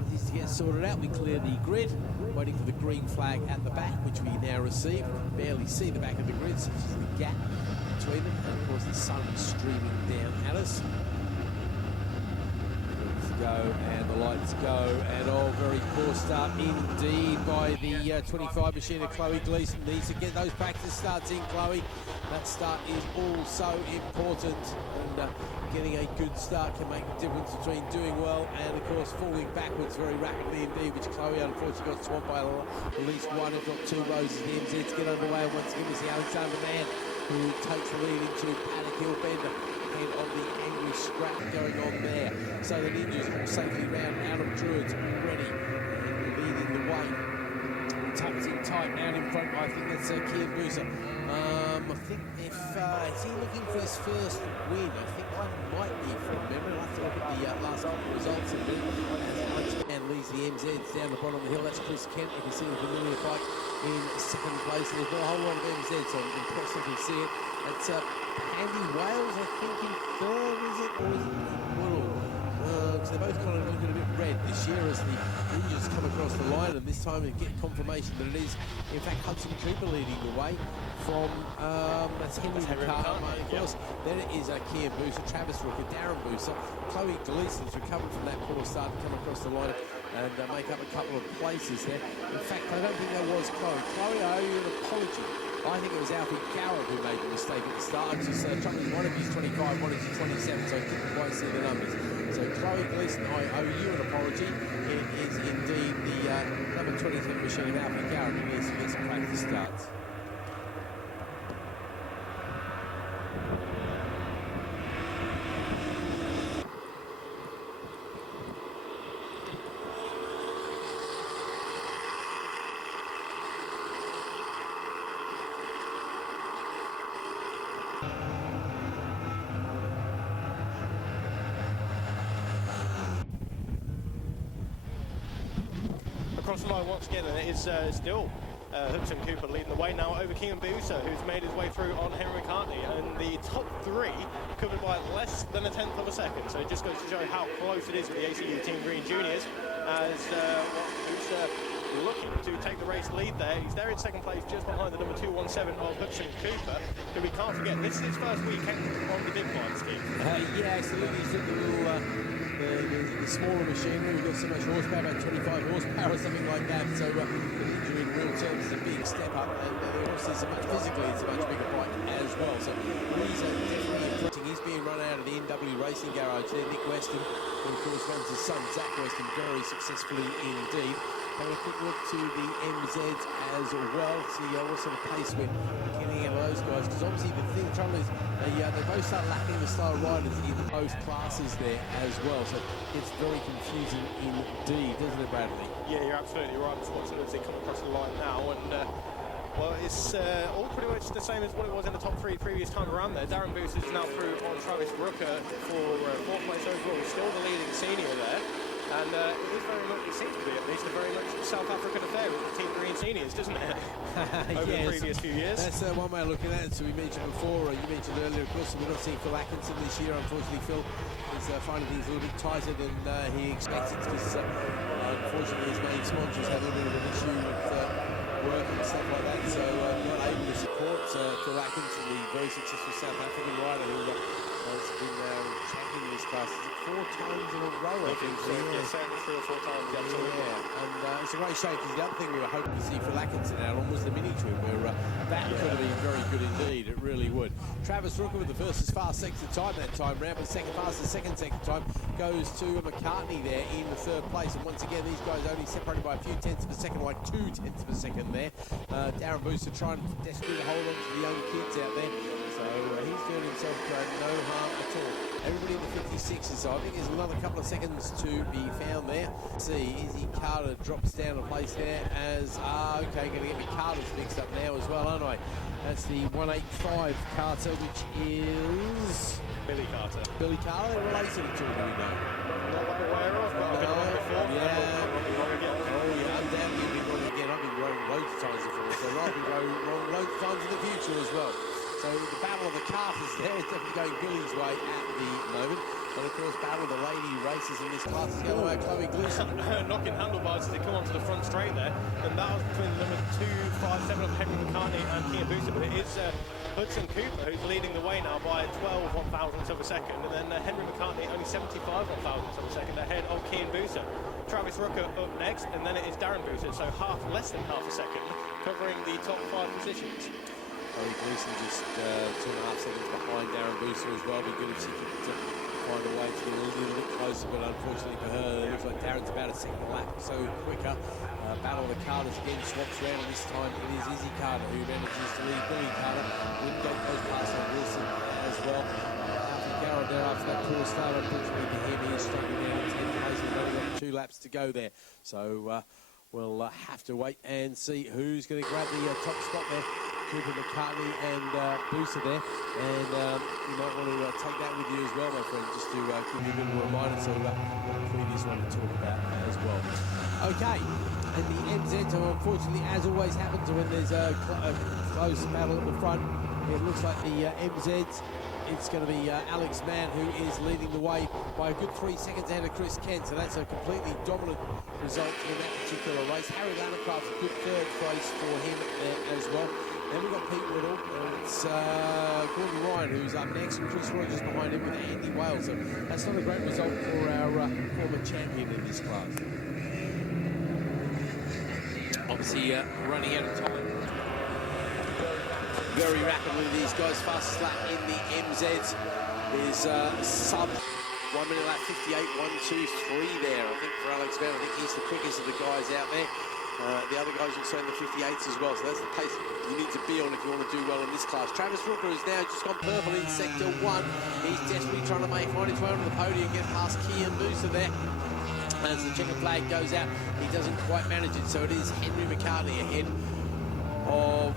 formalities to get sorted out. We clear the grid, waiting for the green flag at the back, which we now receive. Barely see the back of the grid, such as the gap between them, and of course the sun streaming down at us. Go and the lights go, and very poor start indeed by the 25 machine of Chloe Gleeson. Needs to get those practice starts in, Chloe. That start is also important, and getting a good start can make a difference between doing well and of course falling backwards very rapidly indeed, which Chloe unfortunately got swamped by at least one if not two rows as the MZs get underway. And once again we see Alexander Mann, who takes the lead into Paddock Hill Bender, ahead of the angry scrap going on there. So the Ninjas safely round out of Druids, ready and leading the way. Tucked in tight out in front. I think that's Kian Booser. I think if is he looking for his first win? I think one might be from memory. I'll have to look at the last couple of results in a minute. As Lunchman leads the MZs down the bottom of the hill. That's Chris Kent. You can see the familiar bike in second place. And there's got a whole lot of MZs, so I'm impressed to see it. That's Andy Wales, I think, in third, is it? Or is it Woodall? So they're both kind of looking a bit red this year as the Ninjas come across the line, and this time they get confirmation that it is, in fact, Hudson Cooper leading the way from, that's Henry McCartney, of course. Then it is Kian Booser, Travis Rooker, Darren Booser, Chloe Gleeson's recovered from that poor start and come across the line and make up a couple of places there. In fact, I don't think that was Chloe. Chloe, I owe you an apology. I think it was Alfie Garrett who made the mistake at the start. Just one of his 25, one of his 27, so I didn't quite see the numbers. So Chloe Gleeson, I owe you an apology. It is indeed the number 27 machine of Alfie Garrett who needs to get some practice starts. Across the line once again, and it is still Hudson Cooper leading the way now over Kian Booser, who's made his way through on Henry McCartney, and the top three covered by less than a tenth of a second. So it just goes to show how close it is with the ACU Team Green Juniors, as Booser looking to take the race lead there. He's there in second place, just behind the number 217 of Hudson Cooper, who we can't forget, this is his first weekend on the big bikes team. Yeah, absolutely. He's got the little the smaller machinery. We've got so much horsepower, about 25 horsepower or something like that. So in real terms, it's a big step up, and obviously physically it's a much bigger bike as well. So he's definitely impressing. He's being run out of the NW Racing Garage there. Nick Weston, who of course runs his son Zach Weston very successfully indeed. Having a quick look to the MZs as well, see what sort of pace we're getting out of those guys, because obviously the trouble is they both start lacking the slow riders in both classes there as well, so it's very confusing indeed, doesn't it, Bradley? Yeah, you're absolutely right. Unfortunately, as they come across the line now, and well, it's all pretty much the same as what it was in the top three previous time around there. Darren Booser is now through on Travis Rooker for fourth place overall. He's still the leading senior there. And it is very much, it seems to be at least, a very much South African affair with the Team Green Seniors, doesn't it? Over the previous few years. That's one way of looking at it. So we mentioned before, you mentioned earlier, of course, we're not seeing Phil Atkinson this year. Unfortunately, Phil is finding things a little bit tighter than he expected, because unfortunately his main sponsors had a little bit of an issue with work and stuff like that. So not able to support Phil Atkinson, the very successful South African rider who has been champion in this class 4 times in a row, I think. So, yeah, certainly 3 or 4 times, absolutely. Yeah, and it's a great shame, because the other thing we were hoping to see Phil Atkinson out on was the mini twin, where that could have been very good indeed. It really would. Travis Rooker with the first as fast second time that time round, but second fastest second time goes to McCartney there in the third place. And once again, these guys only separated by a few tenths of a second, like 2 tenths of a second there. Darren Booster trying desperately to hold on to the young kids out there. So he's doing himself no harm at all. Everybody in the 56s, so I think there's another couple of seconds to be found there. See, Izzy Carter drops down a place there as, okay, going to get me Carter's mixed up now as well, aren't I? That's the 185 Carter, which is... Billy Carter. Billy Carter, they're related to him, do we know? Not that I'm aware of, but I've been wrong before. Yeah. Oh, yeah, undoubtedly you've been wrong again. I've been wrong loads of times before, so I'll be wrong loads of times in the future as well. So the battle of the Carters there is definitely going Billy's way at the moment. But of course, battle the lady races in this class is going away. Chloe Gleason. Knocking handlebars as they come onto the front straight there. And that was between the number 257 of Henry McCartney and Kia Booster. But it is Hudson Cooper who's leading the way now by 12 one-thousandths of a second. And then Henry McCartney only 75 one-thousandths of a second ahead of Kian Booster. Travis Rucker up next, and then it is Darren Booster, so less than half a second, covering the top 5 positions. Chloe Gleason just 2.5 seconds behind Darren Booster as well. Be good if she could find a way to get a little bit closer, but unfortunately for her, it looks like Darren's about a second lap, so quicker. Battle of the Carters again, swaps around, and this time it is Izzy Carter who manages to lead Billy Carter. Wingate goes past on Wilson as well. Garrett there after that poor start, unfortunately for him, he is struggling down in 10th place. We've only got 2 laps to go there, so we'll have to wait and see who's going to grab the top spot there. Cooper, McCartney and Booster there, and you might want to take that with you as well, my friend, just to give you a bit of a reminder. So what the previous one to talk about as well. Okay, and the MZ, so unfortunately, as always happens when there's a close battle at the front, it looks like the MZs. It's going to be Alex Mann who is leading the way by a good 3 seconds ahead of Chris Kent. So that's a completely dominant result in that particular race. Harry Landercraft, a good 3rd place for him as well. Then we've got Pete Whittle, it's Gordon Ryan who's up next, and Chris Rogers behind him with Andy Wales. So that's not a great result for our former champion in this class. Obviously running out of time very rapidly, these guys. Fastest lap in the MZs is sub 1 minute lap 58, 1-2-3 there, I think, for Alex Mann. I think he's the quickest of the guys out there. The other guys also in the 58s as well, so that's the pace you need to be on if you want to do well in this class. Travis Rooker has now just gone purple in sector 1. He's desperately trying to find his way onto the podium and get past Kian Booster there. As the checkered flag goes out, he doesn't quite manage it, so it is Henry McCartney ahead of...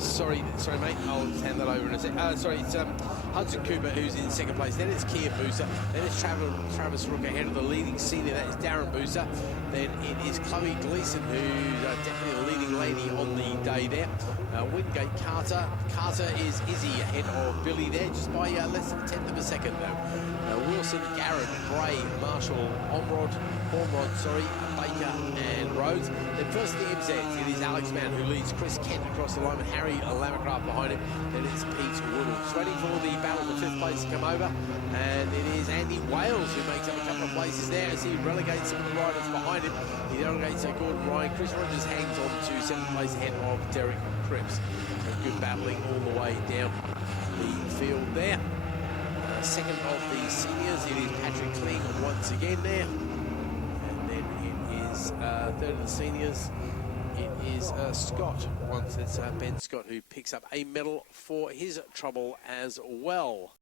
Sorry, mate. I'll just hand that over in a sec. Sorry, it's Hudson Cooper who's in 2nd place. Then it's Kia Booster. Then it's Travis Rook ahead of the leading senior. That is Darren Booster. Then it is Chloe Gleason, who's definitely the leading lady on the day there. Wingate Carter. Carter is Izzy ahead of Billy there, just by less than 1/10 of a second though. Wilson, Garrett, Bray, Marshall, Ormrod, Baker and Rhodes. Then first the MZs, it is Alex Mann who leads Chris Kent across the line with Harry Lamacraft behind him. Then it's Pete Woodall. Just waiting for the battle for 5th place to come over. And it is Andy Wales who makes up a couple of places there as he relegates some of the riders behind him. He relegates Gordon Ryan. Chris Rogers hangs on to 7th place ahead of Derek Cripps. So good battling all the way down the field there. Second of the seniors, it is Patrick Kling once again there. And then it is 3rd of the seniors, it is Scott. Once it's Ben Scott who picks up a medal for his trouble as well.